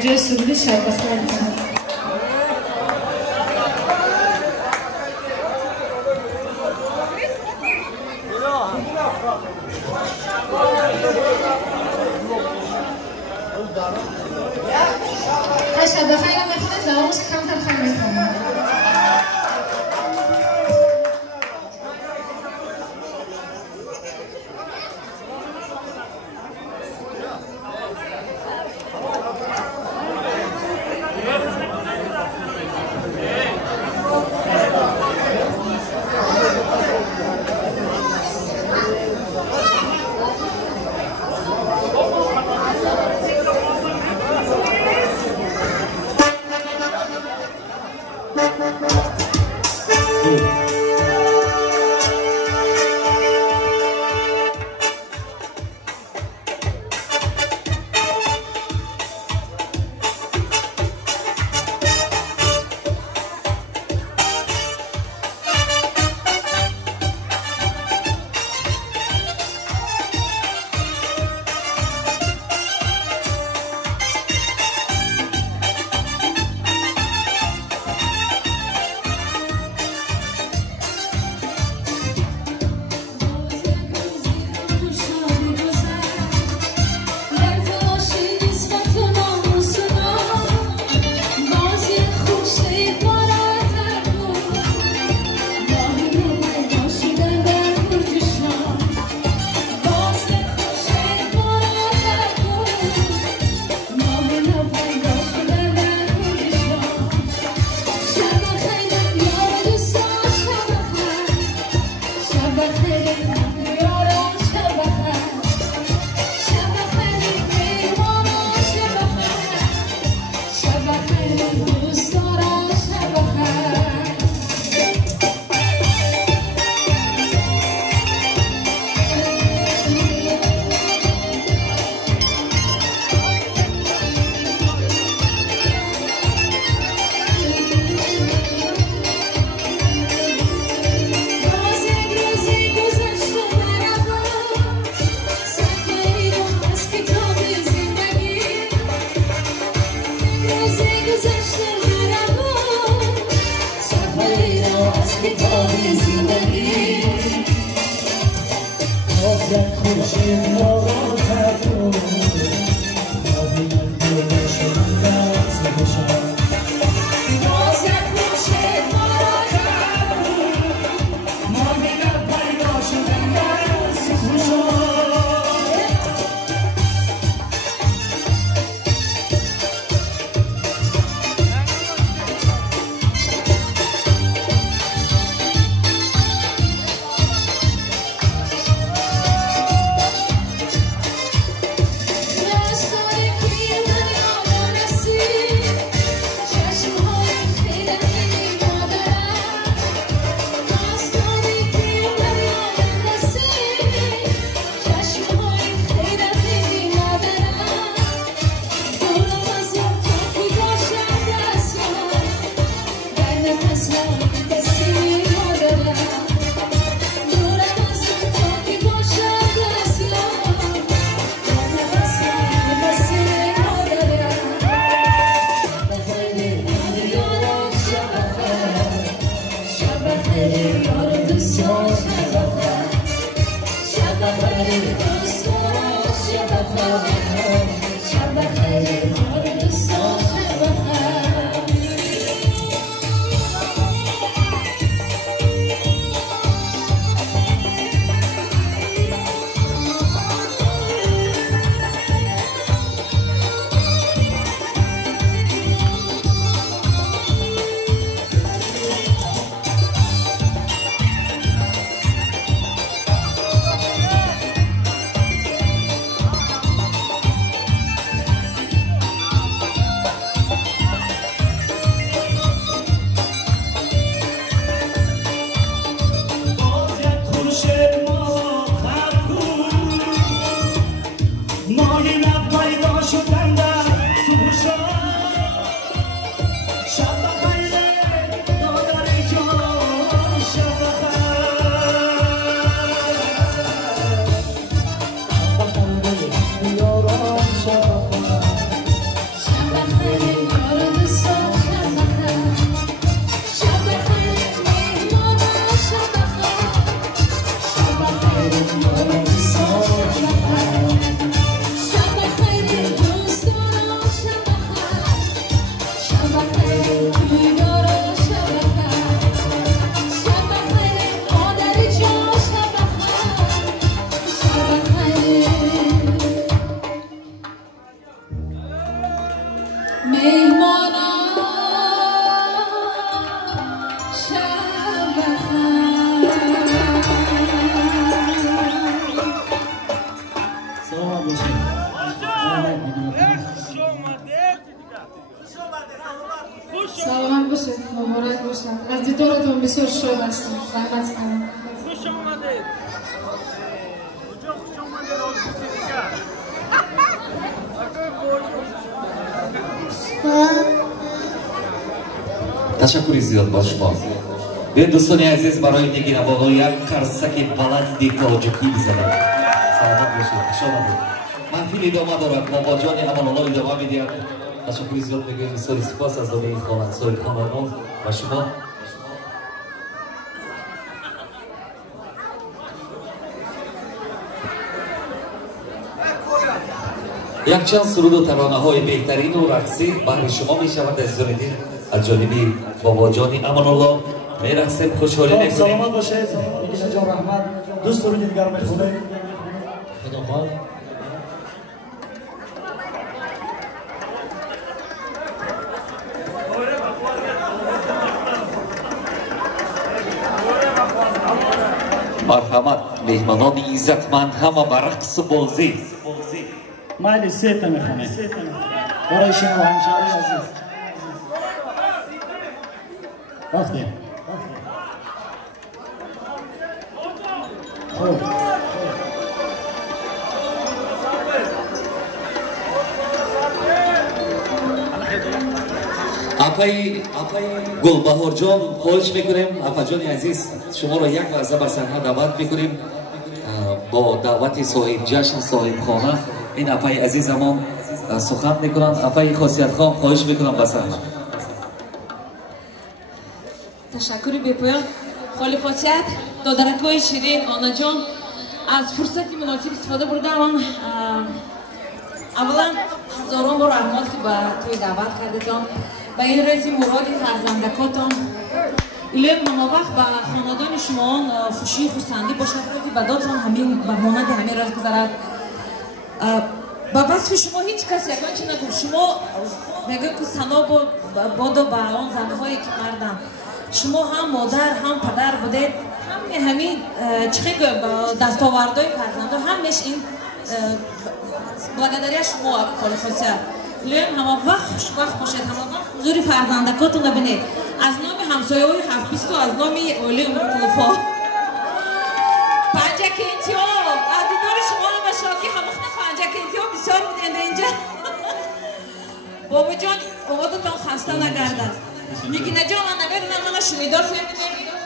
جای سرود شب بخیر. شب بخیر هم میخونه دوامش کمتر خیلی میخونه. سلامت باشید، مبارک باشید. از دیدارتون بسیار شاد هستم. رحمت کنم. خوش آمدید. خوش تشکری زیاد با شما. به دوستان عزیز برای نگین بالا یک قرصک بلندی تاجیکی بزنم. سلامت باشید. خوش آمدید. محفل ادامه دارد. بابا جان امان‌الله ادامه می‌دهد. تشکری زیاد میگویم. بسیار سپاس از همه خوانندگان خانوادگان و شما. یک چند سرود و ترانه‌های بهترین و رقصی برای شما می‌شود از زندگی از جانبی بابا جان امان‌الله می‌رقصیم. خوشحالی می‌کنیم. سلامت باشید. نگین جان رحمت. دو سرود دیگر می‌خونیم. خدا خواهد. مرحمت مهمانان عزتمند همه به رقص و بازی. مایلی سه تا می‌خونیم. برای شما همشهری عزیز. رفتیم. خوب. آقای گلبهار جان خواهش میکنیم. آقا جان عزیز شما را یک لحظه بر صحنه دعوت میکنیم با دعوت صاحب جشن صاحب خانه. این آقای عزیزمون سخن میکنند. آقای خاصیت خان خواهش میکنم به صحنه. تشکری بپویم. خالی خاصیت دادرکای شیرین آنا جان از فرصتی مناسب استفاده بردم. اولا هزاران بار رحمت که به توی دعوت کرده جان به این رزی مراد فرزندکاتان ایلم همه وقت به خاندان شما خوشی خورسندی باشد رزی بداتان همین به مانند همین راز گذرد. با وصف شما هیچ کسی یکان چی نگفت. شما میگه که ثنا بادا به آن زنهایی که مردن. شما هم مادر هم پدر بودید. همین چخی دستاوردهای فرزنده همیش این благодаря شما خالی خاصیت لیم همه وقت باشید. همه وقت حضور فرزندکاتون رو بینید. از نام همسایه های هفت و از نام اولی عمر کلوفا پنجکینتی ها از دیدار شما رو مشاکی همه پنجکینتی ها بسیار بودند اینجا. بابا جان اوادتان خسته نگردد. نگینه جان من نمیدونم من شنیدار فهمیدم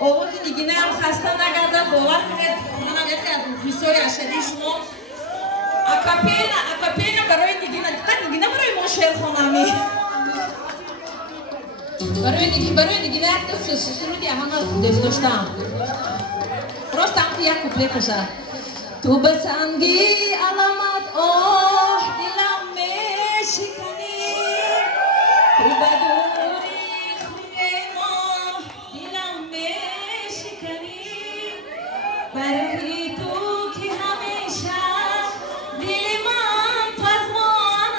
اواد نگینه هم خسته نگردد. باور کنید منم یکی از مخلصای اشدی شما اکاپینا برای نگینه برای ما شعر خوانمی برای نگینه یک سرودی همه دست داشتم. راست هم یک کوپله کشه. تو به سنگی علامت آه دلم میشکنی تو به دوری خونه ما دلم میشکنی برای تو که همیشه دل من پزمان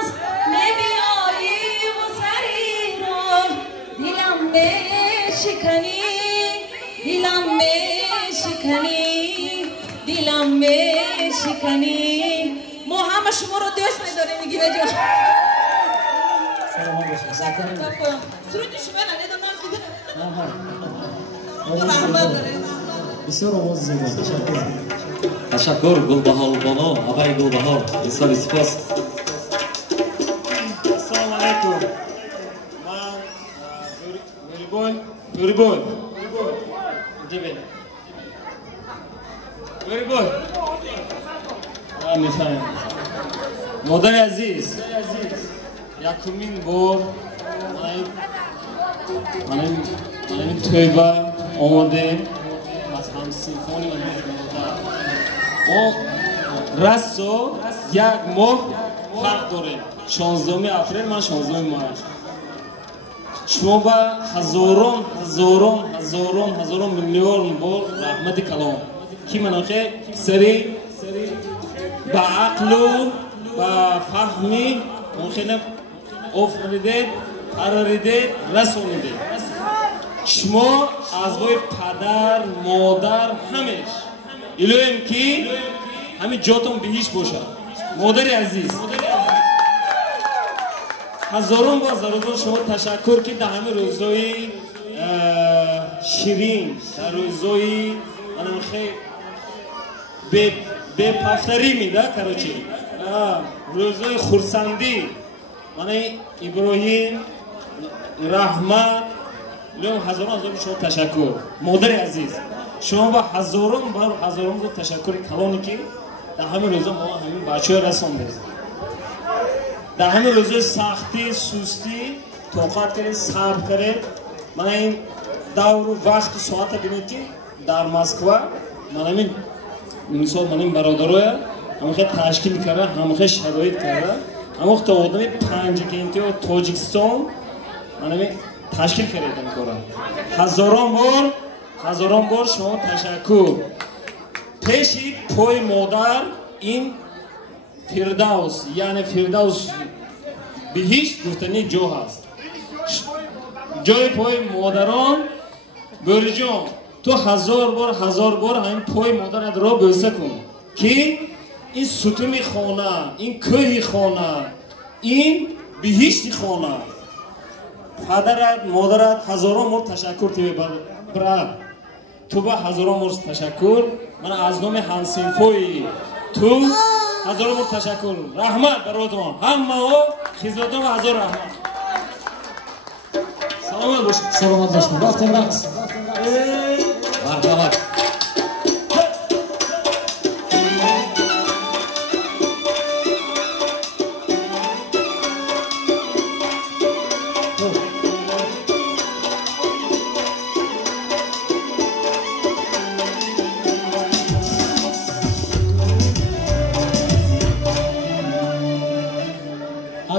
است نمیایی و سری رو دلم میشکنی دلم میشکنی دلم میشکنی. ما همه شما رو دوست می‌داریم نگینه جان. سلامت باشید. سرودی شما ندیدم رحمت داره. بسیار آواز زیبا. تشکر گلبهار بانو. آقای گلبهار بسیار سپاس. السلام علیکم. من نوری بوی نوری بوی میفهم. مادر عزیز یکمین بار من تویبه آماده از هم سیمفونی ما رسو یک ماه فرق داره. 16 اپریل من 16 ماه. شما با هزاران میلیون بار رحمت کلام کی مناخه سری با عقل و با فهمی ممکنه افریدید قراریدید رسوندید شما از وای پدر مادر همش ایلویم که همین جاتون بهیش باشه مادر عزیز هزاران بار شما تشکر که در همه روزای شیرین در روزای من خیلی به پفتری میده کراچی روزای خورسندی من ابراهیم رحمت لوم هزاران شما تشکر مادر عزیز شما با هزاران بار تشکر کلانی که در همه روزا ما همین بچه ها رسوندید در همه روزای سختی سستی طاقت کرد صبر کرد من این دور و وقت و ساعت بینید که در مسکو من همین مثال من این برادرای همه تشکیل کرده همه شرایط کرده همه تا آدم پنجگینتی و تاجیکستان من همین تشکیل کردم کارم هزاران بار شما تشکر پیشی پای مادر این فردوس یعنی فردوس به هیچ گفتنی جا هست جای پای مادران برجان تو هزار بار همین پای مادرت را بوسه کن که این ستون خانه این کوه خانه این بهشت خانه پدرت مادرت هزاران بار تشکر برای تو با هزاران بار تشکر من از نام همسینفوی تو هزاران بار تشکر رحمت براتون همه ها خیزاتون و هزار رحمت سلامت باشید سلامت باشید رفتیم رقص مرحبا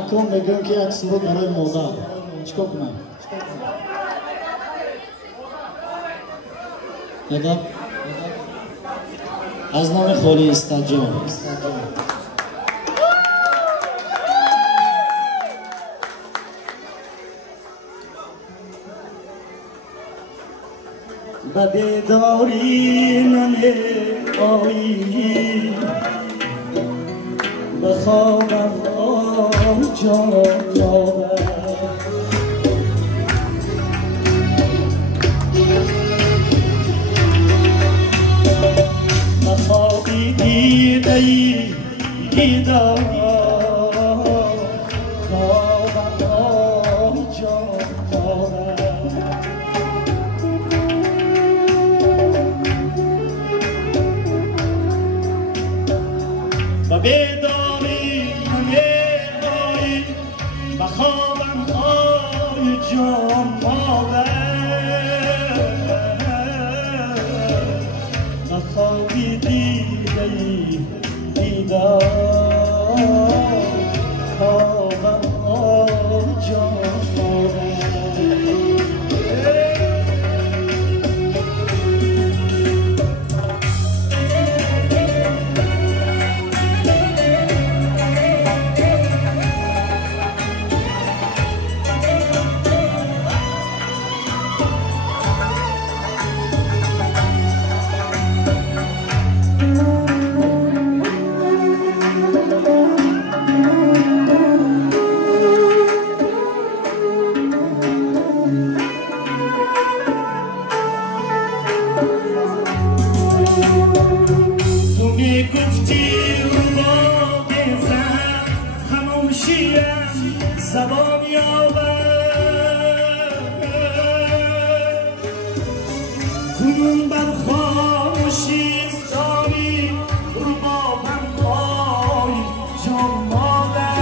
اکنون میگم که یک سرود برای مادر چیکار کنم بگم از نام خالی استجام به بیداری نمی آیی به خوابم جان یابد به خوابی دیده‌ای دیداری خوابم جان یابد به بیداری نمی‌آیی به خوابم آی جان مادر به خوابی دیده‌ای دیدار خوابم آی جان مادر زبان یابد کنون بر خاموشی استانی ربابم آی جان مادر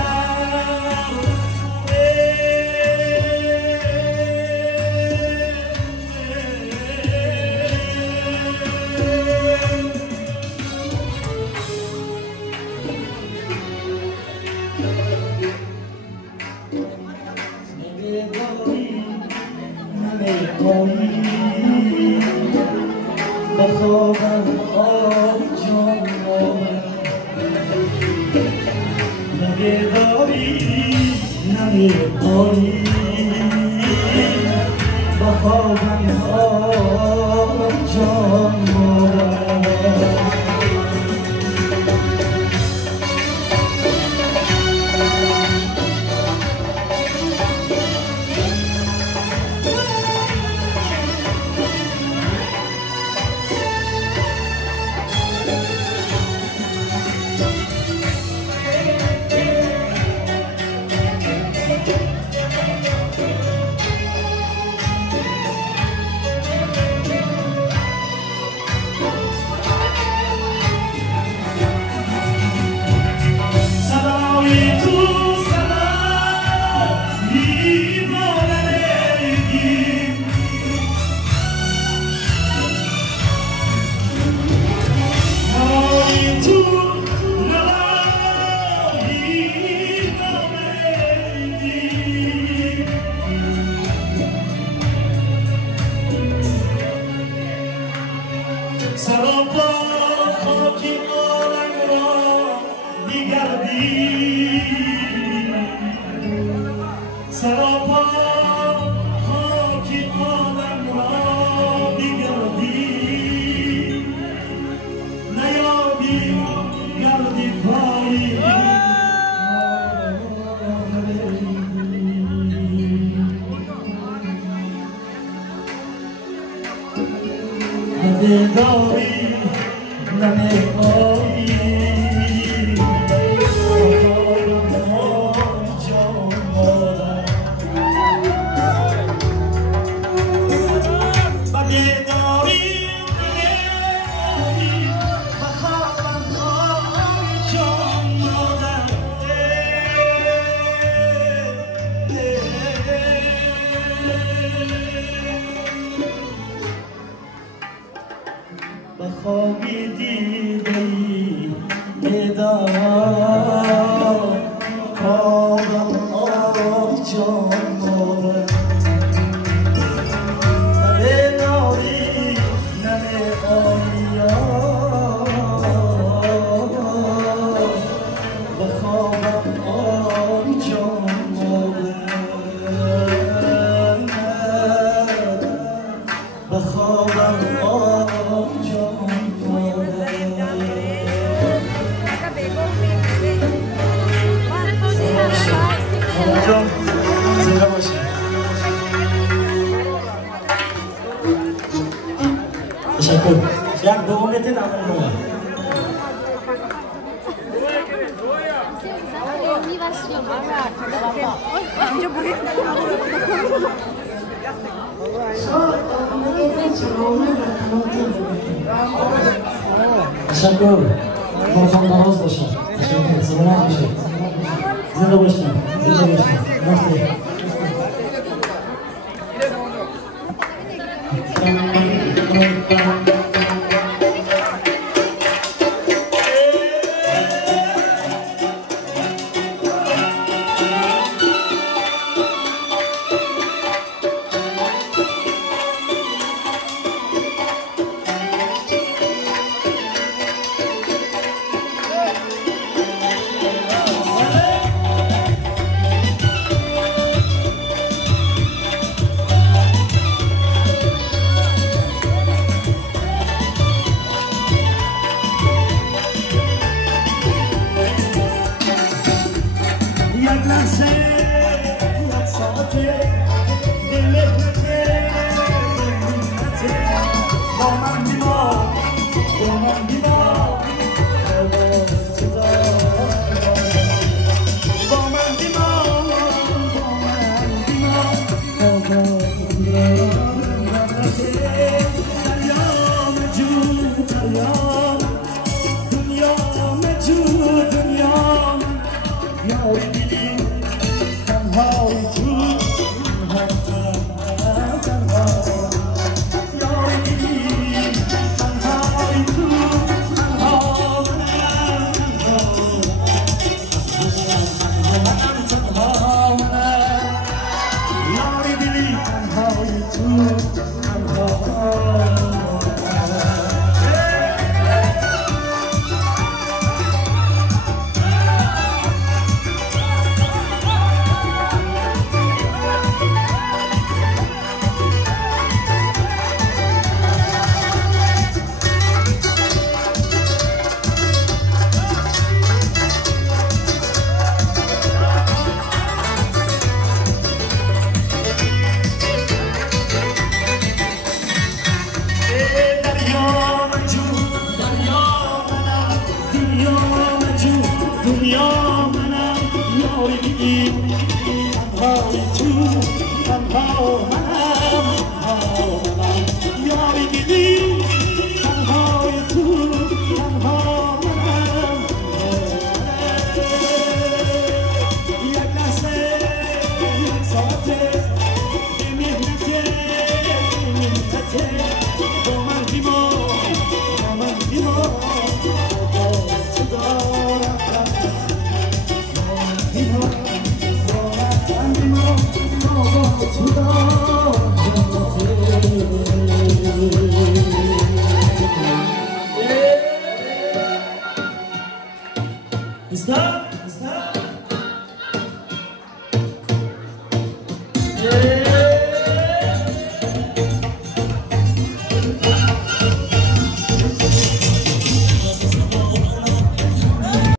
Yeah.